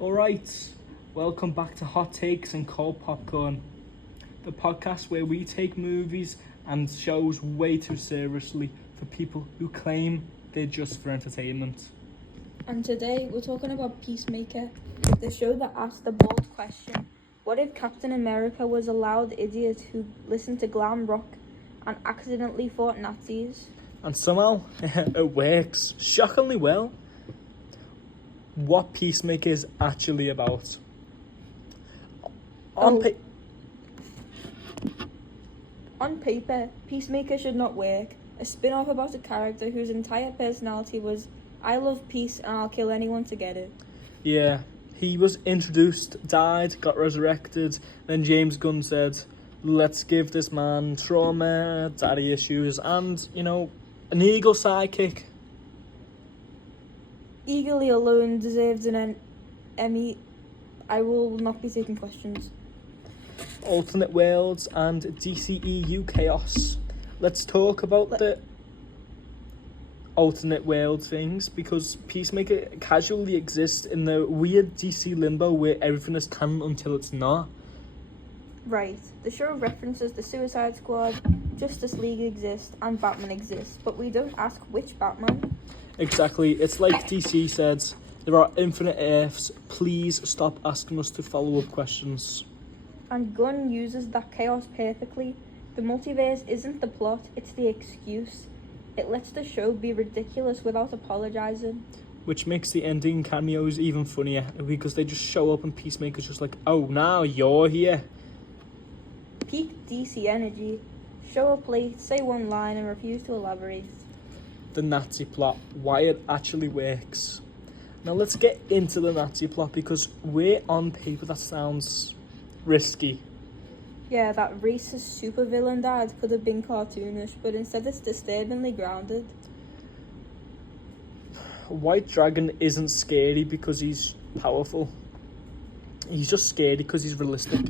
Alright, welcome back to Hot Takes and Cold Popcorn, the podcast where we take movies and shows way too seriously for people who claim they're just for entertainment. And today we're talking about Peacemaker, the show that asks the bold question: what if Captain America was a loud idiot who listened to glam rock and accidentally fought Nazis? And somehow, it works shockingly well. What Peacemaker is actually about. On paper, Peacemaker should not work. A spin-off about a character whose entire personality was, I love peace and I'll kill anyone to get it. Yeah, he was introduced, died, got resurrected, then James Gunn said, let's give this man trauma, daddy issues, and, an eagle sidekick. Eagerly alone deserves an Emmy. I will not be taking questions. Alternate worlds and DCEU chaos. Let's talk about the alternate world things, because Peacemaker casually exists in the weird DC limbo where everything is canon until it's not. Right. The show references the Suicide Squad, Justice League exists, and Batman exists, but we don't ask which Batman. Exactly. It's like DC said, there are infinite Earths, please stop asking us to follow up questions. And Gunn uses that chaos perfectly. The multiverse isn't the plot, it's the excuse. It lets the show be ridiculous without apologizing. Which makes the ending cameos even funnier, because they just show up and Peacemaker's just like, oh, now you're here. Peak DC energy. Show up late, say one line, and refuse to elaborate. The Nazi plot, why it actually works. Now let's get into the Nazi plot, because we're on paper that sounds risky. Yeah, that racist supervillain dad could have been cartoonish, but instead it's disturbingly grounded. White Dragon isn't scary because he's powerful. He's just scary because he's realistic.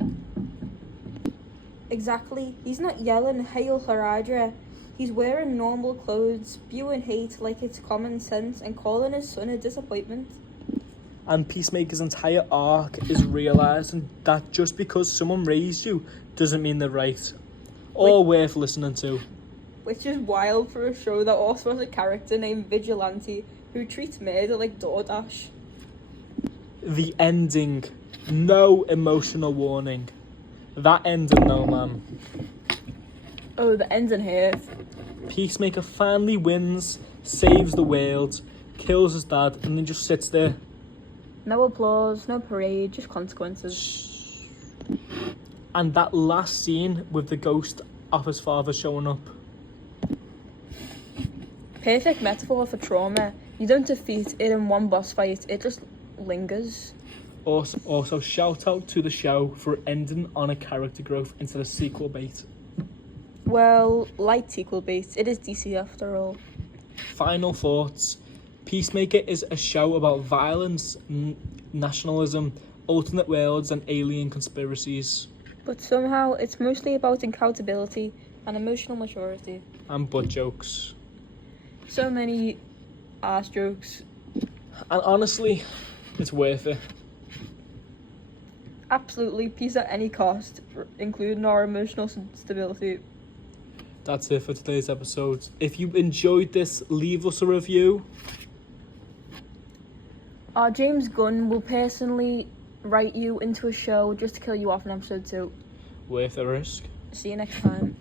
Exactly. He's not yelling, "Hail Hydra." He's wearing normal clothes, spewing hate like it's common sense, and calling his son a disappointment. And Peacemaker's entire arc is realising that just because someone raised you doesn't mean they're right. Or worth listening to. Which is wild for a show that also has a character named Vigilante who treats murder like DoorDash. The ending. No emotional warning. That ending though, man. Oh, the ending hurt. Peacemaker finally wins, saves the world, kills his dad, and then just sits there. No applause, no parade, just consequences. And that last scene with the ghost of his father showing up. Perfect metaphor for trauma. You don't defeat it in one boss fight, it just lingers. Also shout out to the show for ending on a character growth instead of sequel bait. Well, light sequel bait. It is DC after all. Final thoughts. Peacemaker is a show about violence, nationalism, alternate worlds, and alien conspiracies. But somehow it's mostly about accountability and emotional maturity. And butt jokes. So many ass jokes. And honestly, it's worth it. Absolutely, peace at any cost, including our emotional stability. That's it for today's episode. If you enjoyed this, leave us a review. James Gunn will personally write you into a show just to kill you off in episode 2. Worth the risk. See you next time.